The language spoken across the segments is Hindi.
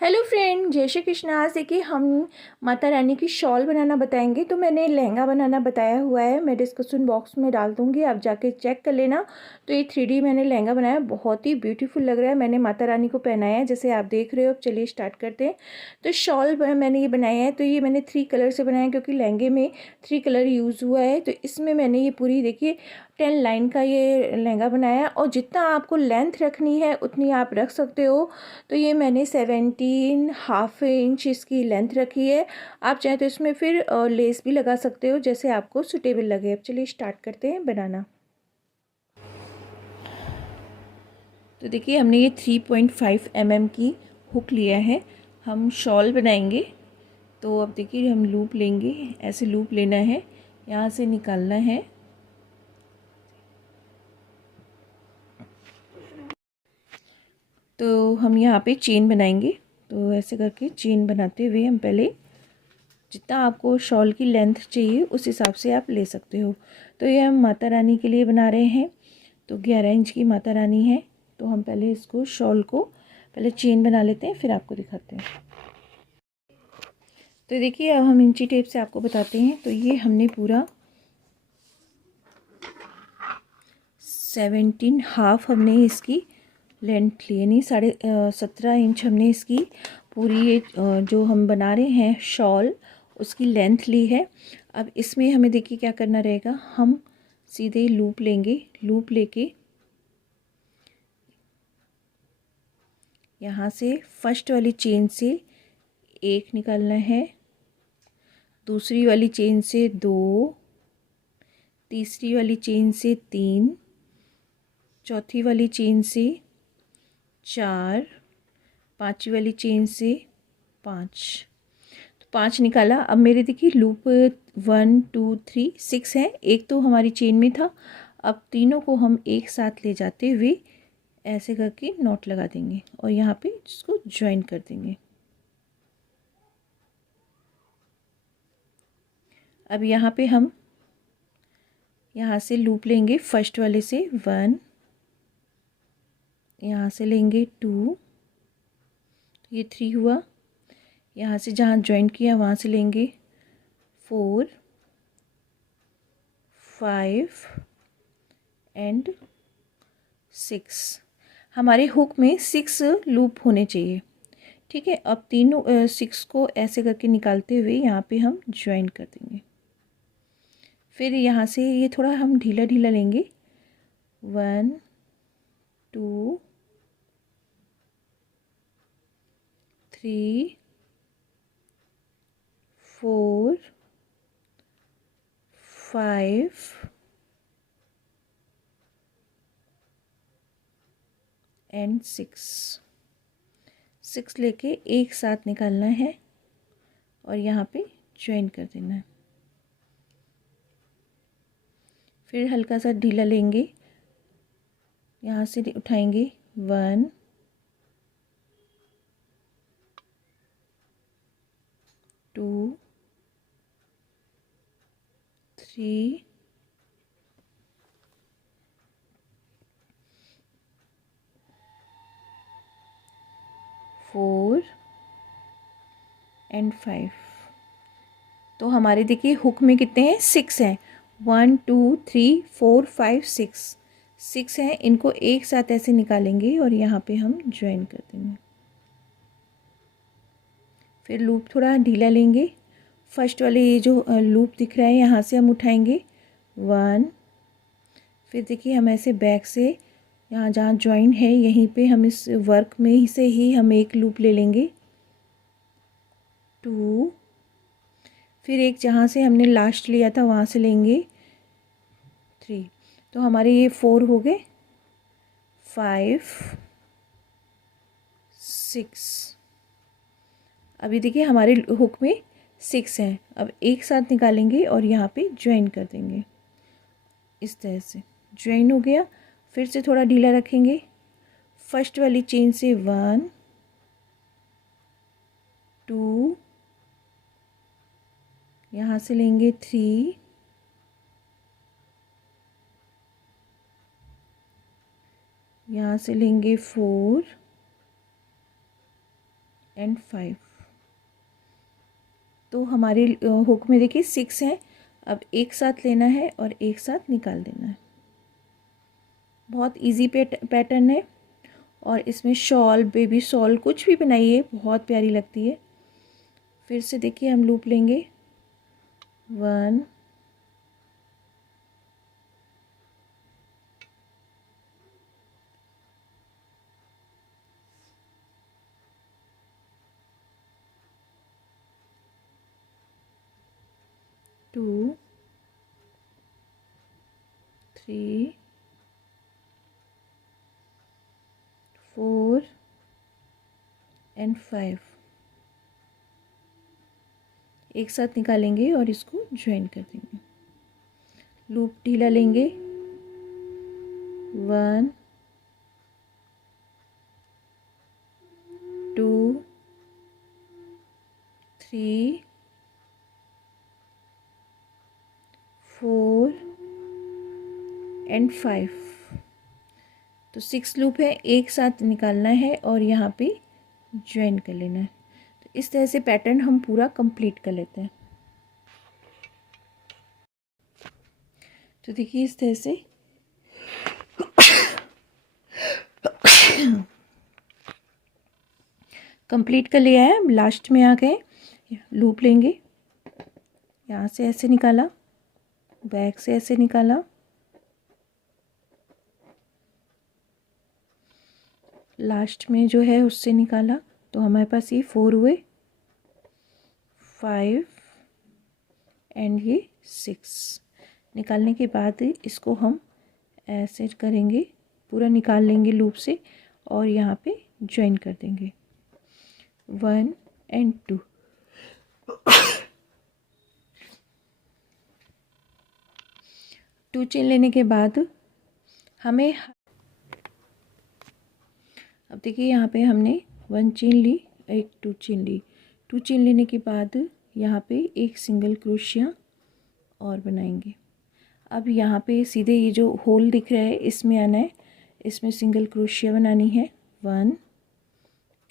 हेलो फ्रेंड, जय श्री कृष्ण। आज देखिए हम माता रानी की शॉल बनाना बताएंगे। तो मैंने लहंगा बनाना बताया हुआ है, मैं डिस्क्रिप्शन बॉक्स में डाल दूंगी, आप जाके चेक कर लेना। तो ये 3D मैंने लहंगा बनाया, बहुत ही ब्यूटीफुल लग रहा है। मैंने माता रानी को पहनाया है जैसे आप देख रहे हो। अब चलिए स्टार्ट करते हैं। तो शॉल मैंने ये बनाया है, तो ये मैंने 3 कलर से बनाया है क्योंकि लहंगे में 3 कलर यूज़ हुआ है। तो इसमें मैंने ये पूरी देखिए 10 लाइन का ये लहंगा बनाया है, और जितना आपको लेंथ रखनी है उतनी आप रख सकते हो। तो ये मैंने 17.5 इंच इसकी लेंथ रखी है। आप चाहें तो इसमें फिर लेस भी लगा सकते हो जैसे आपको सुटेबल लगे। अब चलिए स्टार्ट करते हैं बनाना। तो देखिए हमने ये 3.5 mm की हुक लिया है, हम शॉल बनाएंगे। तो अब देखिए हम लूप लेंगे, ऐसे लूप लेना है, यहाँ से निकालना है। तो हम यहाँ पे चेन बनाएंगे। तो ऐसे करके चेन बनाते हुए हम पहले जितना आपको शॉल की लेंथ चाहिए उस हिसाब से आप ले सकते हो। तो ये हम माता रानी के लिए बना रहे हैं। तो 11 इंच की माता रानी है। तो हम पहले इसको शॉल को पहले चेन बना लेते हैं, फिर आपको दिखाते हैं। तो देखिए अब हम इंची टेप से आपको बताते हैं। तो ये हमने पूरा 17.5 हमने इसकी लेंथ ली, यानी 17.5 हमने इसकी पूरी ये जो हम बना रहे हैं शॉल उसकी लेंथ ली है। अब इसमें हमें देखिए क्या करना रहेगा, हम सीधे लूप लेंगे। लूप लेके यहाँ से फर्स्ट वाली चेन से एक निकालना है, दूसरी वाली चेन से 2, तीसरी वाली चेन से 3, चौथी वाली चेन से 4, पांचवी वाली चेन से 5। तो 5 निकाला। अब मेरे देखिए लूप 1 2 3 6 है, एक तो हमारी चेन में था। अब तीनों को हम एक साथ ले जाते हुए ऐसे करके नॉट लगा देंगे और यहाँ पे इसको ज्वाइन कर देंगे। अब यहाँ पे हम यहाँ से लूप लेंगे फर्स्ट वाले से 1, यहाँ से लेंगे 2, ये 3 हुआ। यहाँ से जहाँ ज्वाइन किया वहाँ से लेंगे 4, 5 एंड 6। हमारे हुक में 6 लूप होने चाहिए, ठीक है। अब तीनों 6 को ऐसे करके निकालते हुए यहाँ पे हम ज्वाइन कर देंगे। फिर यहाँ से ये थोड़ा हम ढीला ढीला लेंगे, 1 2 3 4 5 एंड 6 लेके एक साथ निकालना है और यहाँ पे ज्वाइन कर देना है। फिर हल्का सा ढीला लेंगे, यहाँ से उठाएंगे 1 2 3 4 एंड 5। तो हमारे देखिए हुक में कितने हैं, 6 हैं। 1 2 3 4 5 6 हैं। इनको एक साथ ऐसे निकालेंगे और यहाँ पे हम ज्वाइन कर देंगे। फिर लूप थोड़ा ढीला लेंगे, फर्स्ट वाले ये जो लूप दिख रहा है यहाँ से हम उठाएंगे 1। फिर देखिए हम ऐसे बैक से यहाँ जहाँ ज्वाइन है यहीं पे हम इस वर्क में से ही हम एक लूप ले लेंगे 2। फिर एक जहाँ से हमने लास्ट लिया था वहाँ से लेंगे 3। तो हमारे ये 4 हो गए, 5 6। अभी देखिए हमारे हुक में 6 हैं। अब एक साथ निकालेंगे और यहाँ पे ज्वाइन कर देंगे। इस तरह से ज्वाइन हो गया। फिर से थोड़ा ढीला रखेंगे, फर्स्ट वाली चेन से 1 2, यहाँ से लेंगे 3, यहाँ से लेंगे 4 एंड 5। तो हमारे हुक में देखिए 6 हैं। अब एक साथ लेना है और एक साथ निकाल देना है। बहुत इजी पैटर्न है और इसमें शॉल, बेबी शॉल कुछ भी बनाइए, बहुत प्यारी लगती है। फिर से देखिए हम लूप लेंगे 1 2 3 4 एंड 5। एक साथ निकालेंगे और इसको ज्वाइन कर देंगे। लूप ढीला लेंगे 1 2 3 4 एंड 5। तो 6 लूप है, एक साथ निकालना है और यहाँ पे ज्वाइन कर लेना है। तो इस तरह से पैटर्न हम पूरा कंप्लीट कर लेते हैं। तो देखिए इस तरह से कंप्लीट कर लिया है। लास्ट में आ गए, लूप लेंगे, यहाँ से ऐसे निकाला, बैक से ऐसे निकाला, लास्ट में जो है उससे निकाला। तो हमारे पास ये 4 हुए, 5 एंड ये 6। निकालने के बाद इसको हम ऐसे करेंगे, पूरा निकाल लेंगे लूप से और यहाँ पे ज्वाइन कर देंगे 1 एंड 2। टू चेन लेने के बाद हमें, अब देखिए यहाँ पे हमने 1 चेन ली, एक 2 चेन ली। 2 चेन लेने के बाद यहाँ पे एक सिंगल क्रोशिया और बनाएंगे। अब यहाँ पे सीधे ये जो होल दिख रहा है इसमें आना है, इसमें सिंगल क्रोशिया बनानी है 1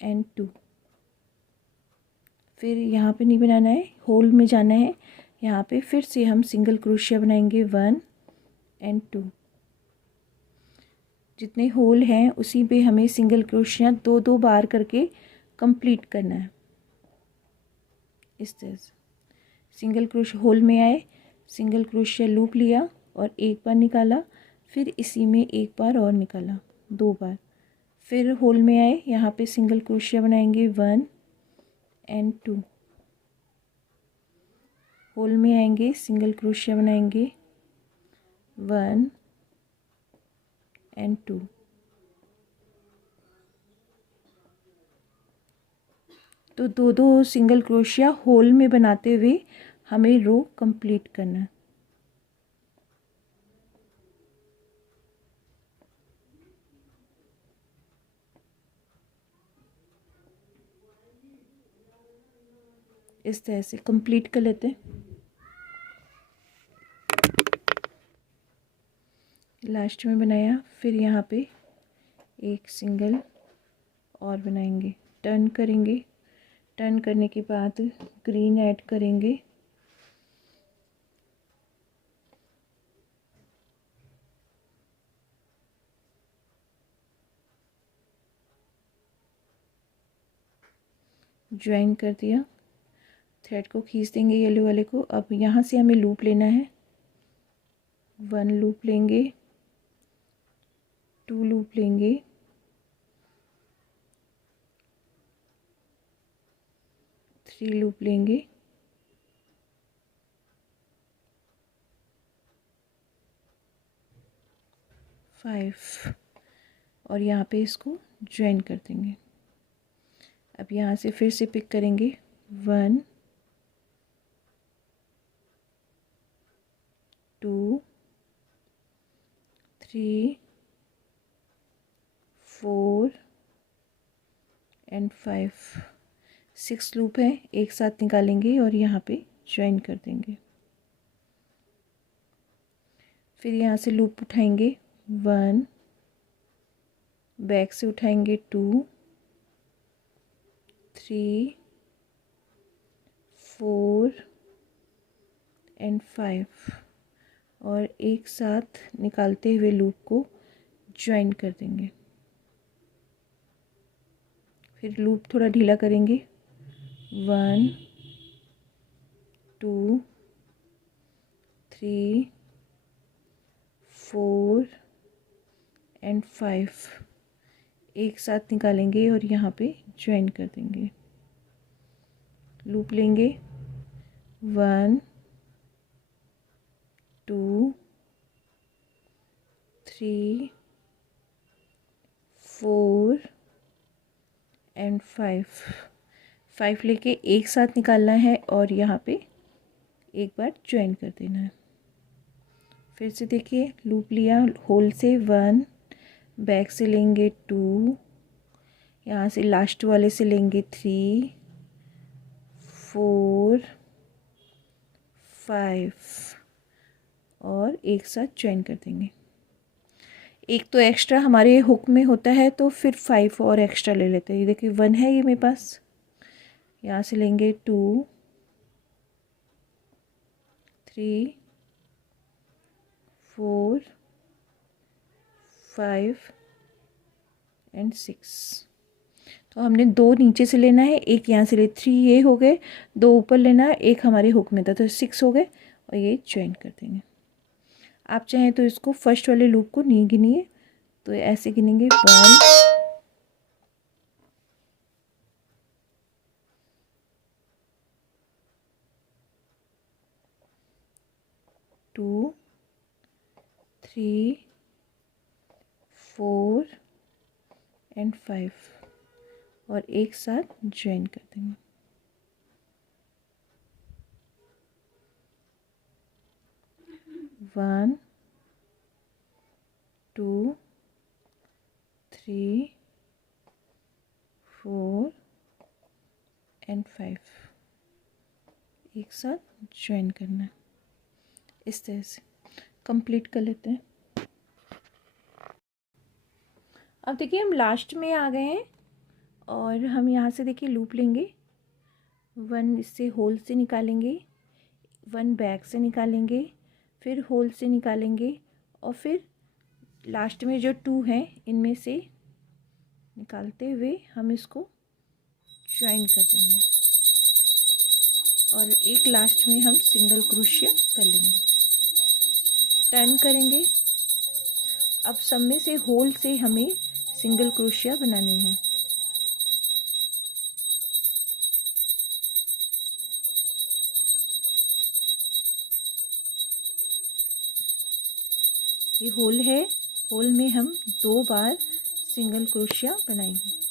एंड 2। फिर यहाँ पे नहीं बनाना है, होल में जाना है। यहाँ पे फिर से हम सिंगल क्रोशिया बनाएंगे 1 एंड 2। जितने होल हैं उसी पे हमें सिंगल क्रोशिया 2-2 बार करके कंप्लीट करना है। इस तरह से सिंगल क्रोशिया होल में आए, सिंगल क्रोशिया लूप लिया और एक बार निकाला, फिर इसी में एक बार और निकाला, 2 बार। फिर होल में आए, यहाँ पे सिंगल क्रोशिया बनाएंगे 1 एंड 2। होल में आएंगे, सिंगल क्रोशिया बनाएंगे 1 एंड 2। तो 2-2 सिंगल क्रोशिया होल में बनाते हुए हमें रो कंप्लीट करना है। इस तरह से कंप्लीट कर लेते हैं। लास्ट में बनाया, फिर यहाँ पे एक सिंगल और बनाएंगे, टर्न करेंगे। टर्न करने के बाद ग्रीन ऐड करेंगे, ज्वाइन कर दिया, थ्रेड को खींच देंगे येलो वाले को। अब यहाँ से हमें लूप लेना है, 1 लूप लेंगे, 2 लूप लेंगे, 3 लूप लेंगे, 5 और यहाँ पे इसको ज्वाइन कर देंगे। अब यहाँ से फिर से पिक करेंगे 1 2 3 4 एंड 5। 6 लूप है, एक साथ निकालेंगे और यहाँ पे ज्वाइन कर देंगे। फिर यहाँ से लूप उठाएंगे 1, बैक से उठाएंगे 2 3 4 एंड 5 और एक साथ निकालते हुए लूप को ज्वाइन कर देंगे। फिर लूप थोड़ा ढीला करेंगे। 1 2 3 4 एंड 5 एक साथ निकालेंगे और यहाँ पे ज्वाइन कर देंगे। लूप लेंगे। 1 2 3 4 एंड 5 लेके एक साथ निकालना है और यहाँ पे एक बार ज्वाइन कर देना है। फिर से देखिए, लूप लिया, होल से 1, बैक से लेंगे 2, यहाँ से लास्ट वाले से लेंगे 3 4 5 और एक साथ ज्वाइन कर देंगे। एक तो एक्स्ट्रा हमारे हुक में होता है तो फिर 5 और एक्स्ट्रा ले लेते हैं। ये देखिए 1 है ये मेरे पास, यहाँ से लेंगे 2 3 4 5 एंड 6। तो हमने 2 नीचे से लेना है, एक यहाँ से ले, 3 ये हो गए, 2 ऊपर लेना है, एक हमारे हुक में था तो 6 हो गए और ये ज्वाइन कर देंगे। आप चाहें तो इसको फर्स्ट वाले लूप को नहीं गिनिए, तो ऐसे गिनेंगे 1 2 3 4 एंड 5 और एक साथ ज्वाइन कर देंगे। वन 2 3 4 एंड 5 एक साथ ज्वाइन करना है। इस तरह से कंप्लीट कर लेते हैं। अब देखिए हम लास्ट में आ गए हैं और हम यहाँ से देखिए लूप लेंगे, 1 इससे होल से निकालेंगे, 1 बैक से निकालेंगे, फिर होल से निकालेंगे और फिर लास्ट में जो 2 हैं इनमें से निकालते हुए हम इसको ज्वाइन कर देंगे और एक लास्ट में हम सिंगल क्रोशिया कर लेंगे। टर्न करेंगे। अब सब में से होल से हमें सिंगल क्रोशिया बनानी है। ये होल है, होल में हम 2 बार सिंगल क्रोशिया बनाएंगे।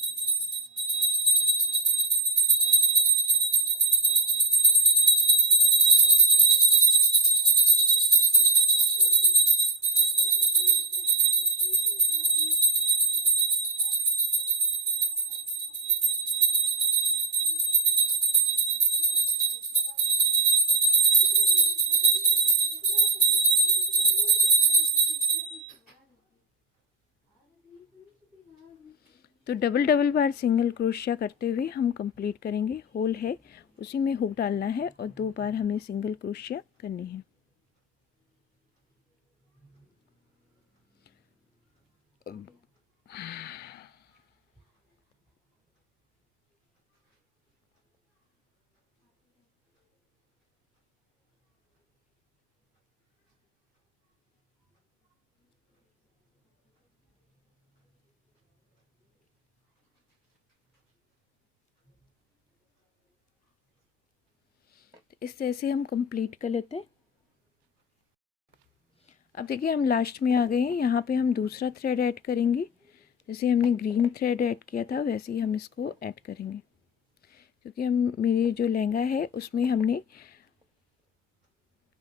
तो डबल डबल बार सिंगल क्रोशिया करते हुए हम कंप्लीट करेंगे। होल है उसी में हुक डालना है और 2 बार हमें सिंगल क्रोशिया करनी है। इस तरह से हम कंप्लीट कर लेते हैं। अब देखिए हम लास्ट में आ गए हैं, यहाँ पे हम दूसरा थ्रेड ऐड करेंगे। जैसे हमने ग्रीन थ्रेड ऐड किया था वैसे ही हम इसको ऐड करेंगे, क्योंकि हम मेरे जो लहंगा है उसमें हमने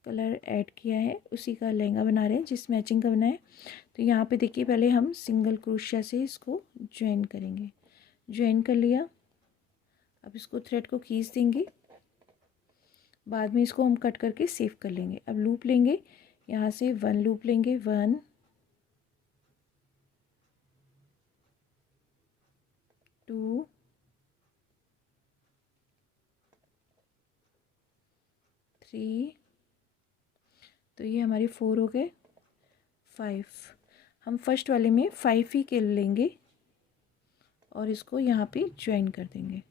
कलर ऐड किया है, उसी का लहंगा बना रहे हैं जिस मैचिंग का बना है। तो यहाँ पे देखिए पहले हम सिंगल क्रोशिया से इसको ज्वाइन करेंगे। ज्वाइन कर लिया। अब इसको थ्रेड को खींच देंगे, बाद में इसको हम कट करके सेव कर लेंगे। अब लूप लेंगे, यहाँ से 1 लूप लेंगे, 1 2 3, तो ये हमारे 4 हो गए, 5। हम फर्स्ट वाले में 5 ही के लेंगे और इसको यहाँ पे ज्वाइन कर देंगे।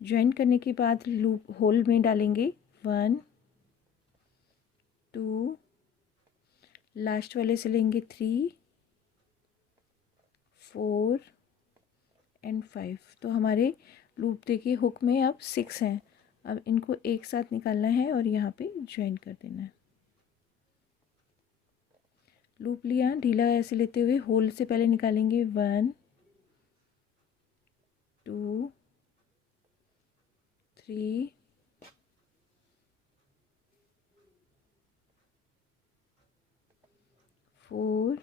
ज्वाइन करने के बाद लूप होल में डालेंगे 1 2, लास्ट वाले से लेंगे 3 4 एंड 5। तो हमारे लूप देखिए हुक में अब 6 हैं। अब इनको एक साथ निकालना है और यहाँ पे ज्वाइन कर देना है। लूप लिया, ढीला ऐसे लेते हुए होल से पहले निकालेंगे 1 2 3 4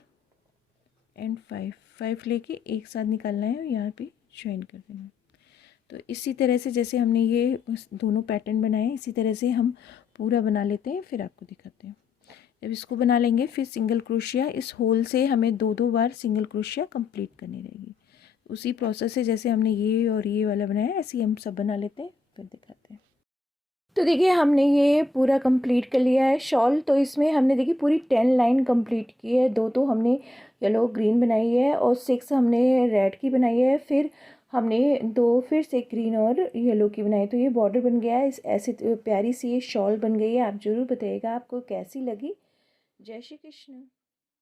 एंड 5 लेके एक साथ निकालना है और यहाँ पे ज्वाइन कर देना है। तो इसी तरह से जैसे हमने ये दोनों पैटर्न बनाए इसी तरह से हम पूरा बना लेते हैं, फिर आपको दिखाते हैं। जब इसको बना लेंगे फिर सिंगल क्रोशिया इस होल से हमें 2 बार सिंगल क्रोशिया कंप्लीट करनी रहेगी। उसी प्रोसेस से जैसे हमने ये और ये वाला बनाया ऐसे ही हम सब बना लेते हैं, फिर दिखाते हैं। तो देखिए हमने ये पूरा कंप्लीट कर लिया है शॉल। तो इसमें हमने देखिए पूरी 10 लाइन कंप्लीट की है। 2 तो हमने येलो ग्रीन बनाई है और 6 हमने रेड की बनाई है, फिर हमने 2 फिर से ग्रीन और येलो की बनाई। तो ये बॉर्डर बन गया है, ऐसी प्यारी सी ये शॉल बन गई है। आप ज़रूर बताइएगा आपको कैसी लगी। जय श्री कृष्ण।